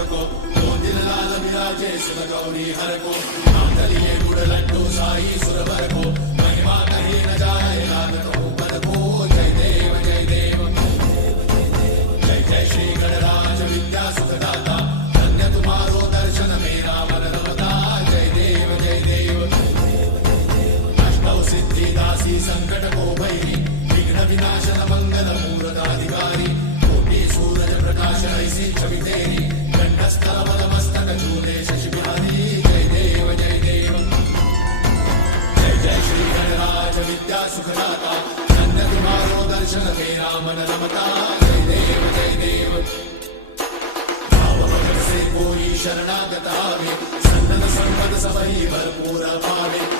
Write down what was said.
को दिल लाल विराजे शिव गौरी हर को मातलिए गुड़ लड्डू साई सुरवर को महिमा कही न जाए लागत हो पद को जय देव जय देव जय जय श्री गणराज विद्या सुखदाता धन्य तुम्हारो दर्शन मेरा मन रमता जय देव जय देव अष्टौ सिद्धि दासी संकट को भैरी विघ्न विनाशन मंगल मूर्ताधिकारी कोटि सूरज प्रकाश ऐसी छवि तेरी मस्तक झूले शशि बिहारी जय देव जय देव जय जय श्री गणराज विद्या सुखदाता धन्य तुम्हारो दर्शन तेरा मन रमता जय देव जय देव भाव भगत से कोई शरणागत आवे सन्नत संपद सबही भरपूर पावे